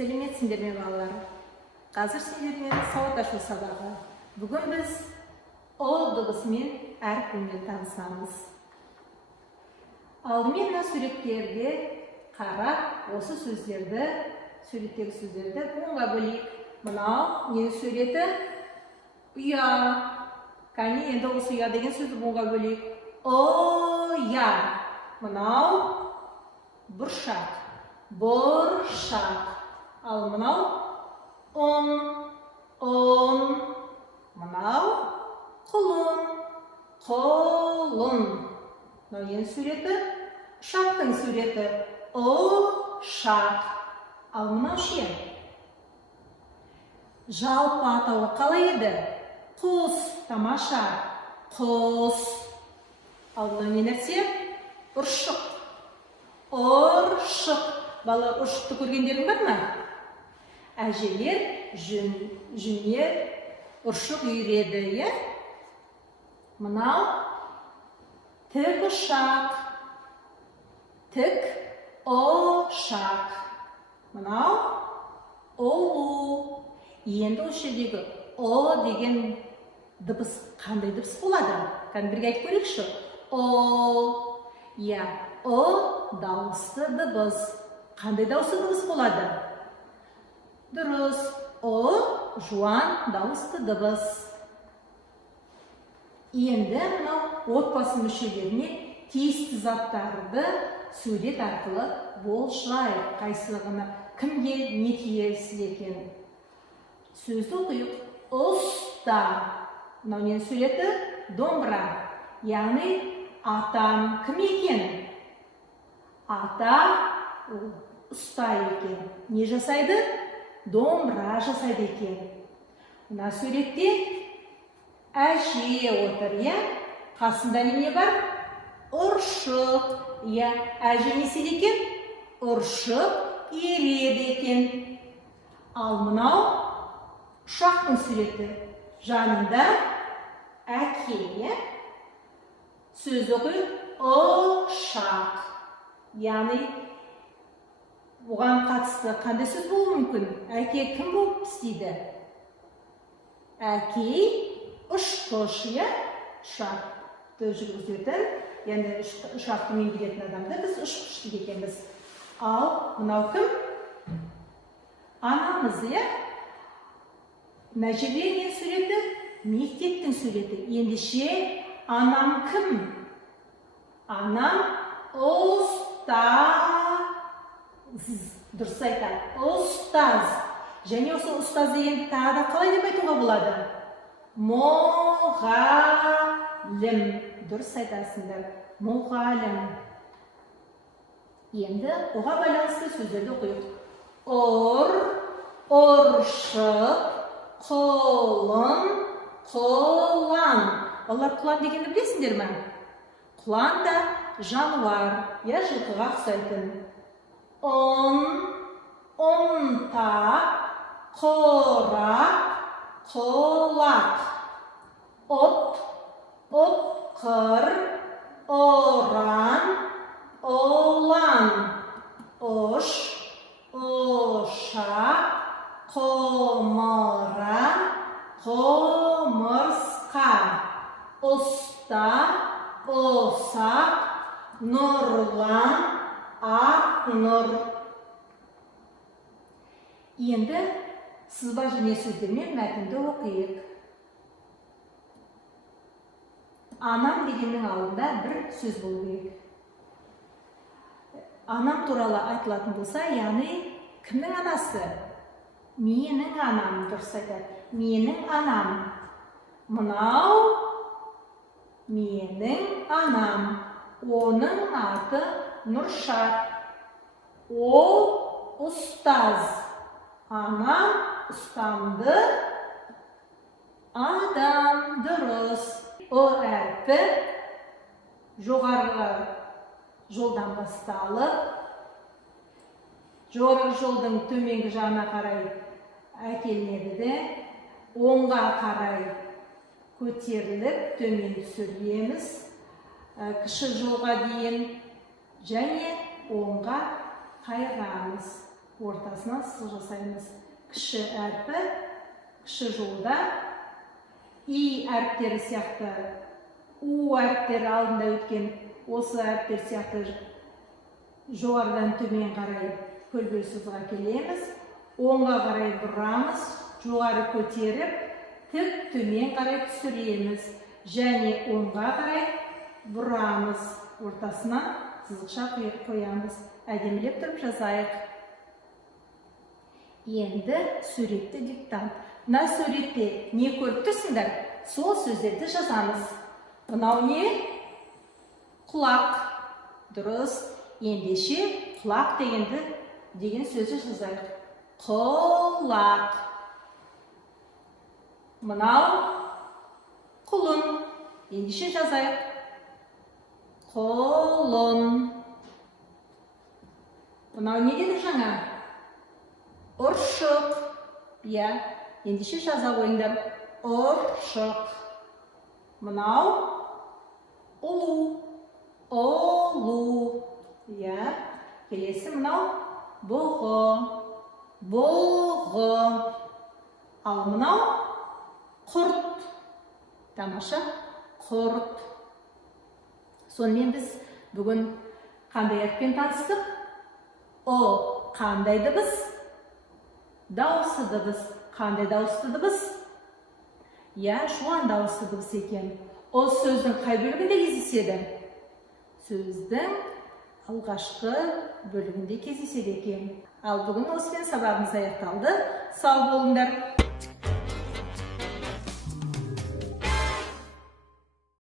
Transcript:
Сәлеметсіңдер ме балалар? Қазір сендермен сауат ашу сабағы. Бүгін біз О дыбысымен әріптермен танысамыз. Алдымен мына суреттерге қарап, осы сөздерді, суреттегі сөздерді буынға бөлейік. Мынау ненің суреті? Ұя. Кәне, енді осы ұя деген сөзді буынға бөлейік. Ұя. Мынау бұршақ. Бұршақ. Ал мынау он. Мынау құлын. Құлын. Мынау ең суреті? Ұшақтың суреті. Ұшақ. Ал мынау ше? Жалпы атауы қалай еді? Құс. Тамаша. Құс. Ал мынау не нәрсе? Ұршық. Ұршық. Балалар, ұршықты көргендерің бар ма? Әжелер жүнге ұршық үйреді, е? Мынау тік ұшақ. Тік ұшақ. Мынау олу. Енді осы жердегі о деген дыбыс қандай дыбыс болады? Кәні бірге айтып көрейікші. О. Я. О дауысты дыбыс. Қандай дауысты дыбыс болады? Дұрыс. О жуан дауысты дыбыс. Енді мынау отбасы мүшелеріне тиісті заттарды сурет арқылы болжайық. Қайсылығына кімге не тиесілі екен? Сөзді оқиық. Ұста. Мынау ненің суреті? Домбыра. Яғни атам кім екен? Ата ұста екен. Не жасайды? Домбыра жасайды екен. Мына суретте әже отыр, е? Қасында не бар? Ұршық. Е, әже не істейді екен? Ұршық ереді екен. Ал мынау ұшақтың суреті. Жанында әке, е? Сөз оқиық. Ұшақ. Яғни оған қатысты қандай сөз болуы мүмкін? Әке кім болып істейді? Әке ұшқыш, е? Ұшақты жүргізетін, енді ұшақты меңгеретін адамды біз ұшқыш дейді екенбіз. Ал мынау кім? Анамыз, е? Мына жерде не суреті? Мектептің суреті. Ендеше анам кім? Анам ұстаз. Дұрыс айтады. Ұстаз. Және осы ұстаз деген тағы да қалай деп айтуға болады? Мұғалім. Дұрыс айтасыңдар. Мұғалім. Енді оған байланысты сөздерді оқиық. Ұршық, құлын, құлан. Олар құлан дегенді білесіңдер ме? Құлан да жануар, я жылқыға ұқсайтын. Ұнтақ, құрақ, құлақ. Ұтқыр, ұран, олан. Ұш, ұшақ, құмыра, құмырсқа. Ұста, ұсақ, нұрлан, ақ нұр. Енді сызба және сөздермен мәтінді оқиық. Анам дегеннің алдында бір сөз болу керек. Анам туралы айтылатын болса, яғни кімнің анасы? Менің анам, дұрыс айтады. Менің анам. Мынау менің анам. Оның аты Нұршат. Ол ұстаз. Анам ұстамды адам. Дұрыс. О әрпі жоғарғы жолдан басталып, жоғарғы жолдың төменгі жағына қарай әкелінеді де, оңға қарай көтеріліп, төмен түсіреміз. Кіші жолға дейін және оңға қайырамыз. ортасына сызық жасаймыз. Кіші әрпі, кіші жолда. И әріптері сияқты, У әріптері алдында өткен осы әріптер сияқты жоғарыдан төмен қарай көлбеу сызыққа келеміз. Оңға қарай бұрамыз, жоғары көтеріп, тік төмен қарай түсіреміз. Және оңға қарай бұрамыз, ортасына сызықша қоямыз. Әдемілеп тұрып жазайық. Енді суретті диктант. Мына суретте не көріп тұрсыңдар? Сол сөздерді жазамыз. Мынау не? Құлақ. Дұрыс. Ендеше құлақ деген сөзді жазайық. Құлақ. Мынау құлын. Ендеше жазайық. Құлын. Мынау не деді жаңа? Ұршық. Ендеше жаза қойыңдар. Ұршық. Мынау ұлу. Ұлу. Келесі мынау бұғы. Бұғы. Ал мынау құрт. Тамаша. Құрт. Сонымен біз бүгін қандай әріппен таныстық? О қандай дыбыс? Дауысты дыбыс. Қандай дауысты дыбыс? Жуан дауысты дыбыс екен. Ол сөздің қай бөлігінде кездеседі? Сөздің алғашқы бөлігінде кездеседі екен. Ал бүгін осымен сабағымыз аяқталды. Сау болыңдар.